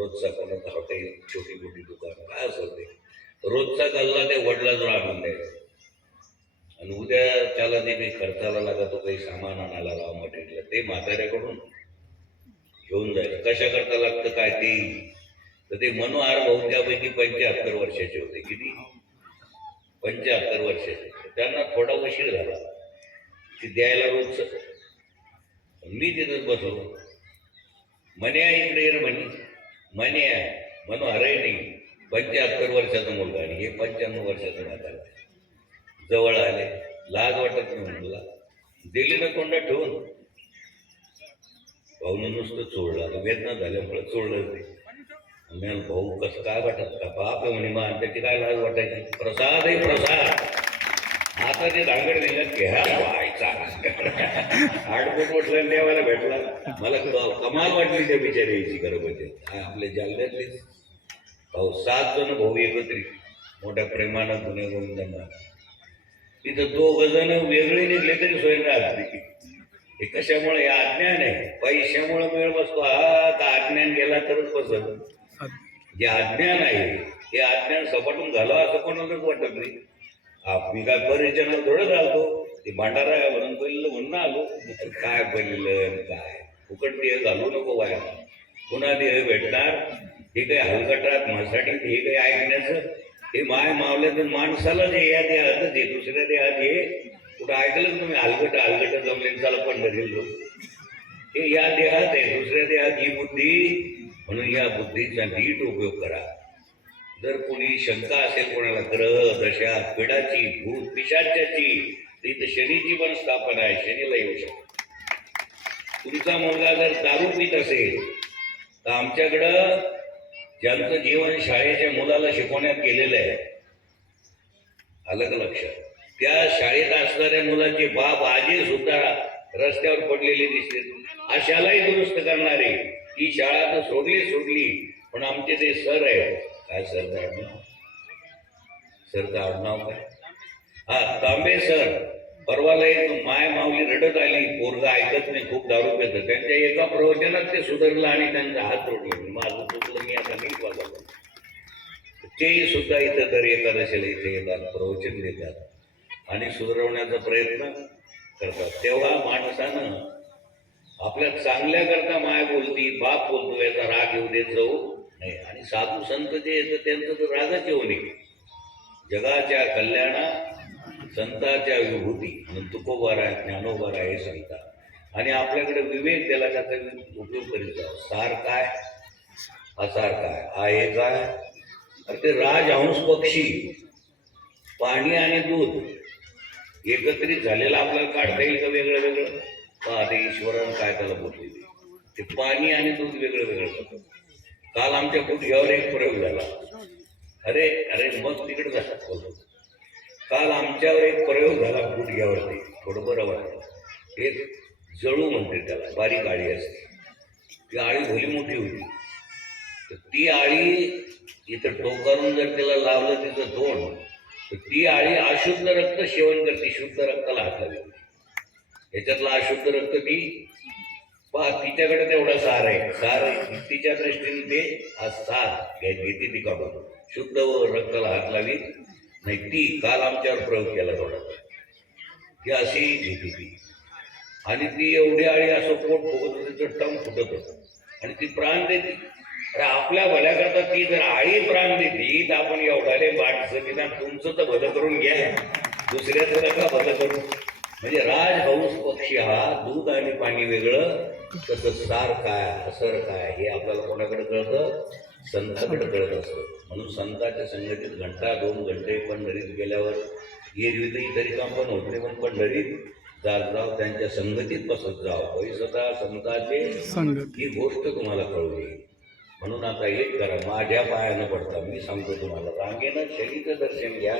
रोजचा कोणाचा हॉटेल छोटी मोठी दुकान काय असं ते. रोजचा गल्ला ते वडिलाजवळ आणून द्यायचा. आणि उद्या त्याला जे काही खर्चाला लागतो काही सामान आणायला राव मटेरियल ते म्हाताऱ्याकडून घेऊन जायचं. कशा करता लागतं काय ते? तर ते मनोहार भाऊ त्यापैकी पंच्याहत्तर वर्षाचे होते. किती? पंच्याहत्तर वर्षाचे. त्यांना थोडा उशीर झाला. ते द्यायला रोज मी तिथंच बसलो. मन्या इकडे म्हणी म्हणे. मने आहे. आहे नाही पंच्याहत्तर वर्षाचा मुलगा आणि हे पंच्याण्णव वर्षाचा म्हातारा जवळ आले. लाज वाटत नाही म्हणला दिली ना कोंडा ठेवून. भाऊनं नुसतं चोळलं वेदना झाल्यामुळे चोळलं ते मी भाऊ कसं काय वाटत का बाप आहे म्हणे मान त्याची काय लाज वाटायची? प्रसाद आहे प्रसाद. आता ते दांगड दिलं की आठ म्हटलं देवाला भेटला. मला कमाल वाटली त्या बिचाऱ्याची म्हणजे. आपले जालन्यातले. भाऊ सात जण भाऊ एकत्रित. मोठ्या प्रेमानं गुन्हे गोविंदांना तिथं दोघ जण वेगळे निघले तरी सोय नाही हे कशामुळे? हे अज्ञान आहे. पैशामुळे वेळ बसतो हा का अज्ञान गेला तरच बसत जे अज्ञान आहे हे अज्ञान सपाटून झालं असं कोणालाच वाटत नाही. हा, मी काय परिचनाला थोडं घालतो ते भांडारा आहे म्हणून पहिलं म्हणून आलो. काय पहिलं आणि काय? फुकट देह घालू नको वाया पुन्हा देह भेटणार? हे काही हलकटात म्हसाठी हे काही ऐकण्याचं? हे माय मावल्यातून माणसाला जे या देहातच आहे दुसऱ्या देहात हे कुठं ऐकलं तुम्ही हलगट हलगट जमले चाला पंढरील हे या देहात आहे दुसऱ्या देहात ही बुद्धी. म्हणून या बुद्धीचा नीट उपयोग करा. जर कोणी शंका असेल कोणाला ग्रह दशा पिडाची भूत पिशाच्याची तर इथं शनीची पण स्थापना आहे शनीला येऊ शकतो. तुमचा मुलगा जर दारू पित असेल तर आमच्याकडं ज्यांचं जीवन शाळेच्या मुलाला शिकवण्यात गेलेलं आहे आलं का लक्षात त्या शाळेत असणाऱ्या मुलाचे बाप आजी सुद्धा रस्त्यावर पडलेले दिसते. अशालाही दुरुस्त करणारे ही शाळा तर सोडली सोडली पण आमचे ते सर आहे काय सरचं आडनाव सरचं आडनाव काय? हा तांबे सर. परवाला एक माय माऊली रडत आली. पोरग ऐकत नाही खूप दारू पेत त्यांच्या एका प्रवचनात ते सुधारलं आणि त्यांचा हात तोडले. माझं चुकलं मी आता नीट वागवलं तेही सुद्धा इथं दर एकादशीला इथे येतात प्रवचन देतात. आणि सुधारवण्याचा प्रयत्न करतात. तेव्हा माणसानं आपल्या चांगल्याकरता माय बोलती बाप बोलतो याचा राग येऊ देत जाऊ. नाही आणि साधू संत जे येतं त्यांचं तर रागच येऊ नये जगाच्या कल्याणा संताच्या विभूती म्हणून तुकोबारा आहे ज्ञानोबारा हे संता आणि आपल्याकडे विवेक त्याला त्याचा उपयोग करीत जावं. सार काय? असार काय? आहे. काय अरे ते राजहंस पक्षी पाणी आणि दूध एकत्रित झालेलं आपल्याला काढता येईल का वेगळं वेगळं? पहा ते ईश्वरानं काय त्याला बोलले ते पाणी आणि दूध वेगळं वेगळं करतं काल आमच्या गुडघ्यावर एक प्रयोग झाला. अरे अरे मग तिकडे जा. बोलतो काल आमच्यावर एक प्रयोग झाला गुडघ्यावरती. थोडं बरं वाटलं. एक जळू म्हणते त्याला बारीक आळी असते. ती आळी भली मोठी होती. तर ती आळी इथं टोकारून जर त्याला लावलं तिचं तोंड तर ती आळी अशुद्ध रक्त सेवन करते शुद्ध रक्ताला हात याच्यातलं अशुद्ध रक्त ती पहा तिच्याकडे तेवढा सार आहे. सार आहे. तिच्या दृष्टीने ते हा सार घेते ती काढून शुद्ध व रक्ताला हात लावी. नाही ती काल आमच्यावर प्रयोग केला थोडा. ती अशी घेते ती. आणि ती एवढी आळी असं पोट फुगत होती तिचं टम फुटत होतं. आणि ती प्राण देते. अरे आपल्या भल्याकरता ती जर आळी प्राण देते तर आपण एवढाले वाटचं की ना तुमचं तर भलं करून घ्या. दुसऱ्याचं नका भलं करून म्हणजे राजहंस पक्षी हा दूध आणि पाणी वेगळं तसं सार काय असर काय हे आपल्याला कोणाकडे कळतं? संताकडे कळत असतं. म्हणून संताच्या संघटित घंटा दोन घंटे पंढरीत गेल्यावर एरवी तरी काम पण होत पण पंढरीत जात जाव त्यांच्या संगतीत बसत जाव. पैसता संताचे? संगत. ही गोष्ट तुम्हाला कळू येईल म्हणून आता एक करा माझ्या पायानं पडता. मी सांगतो तुम्हाला रांगेनं शरीचं दर्शन घ्या.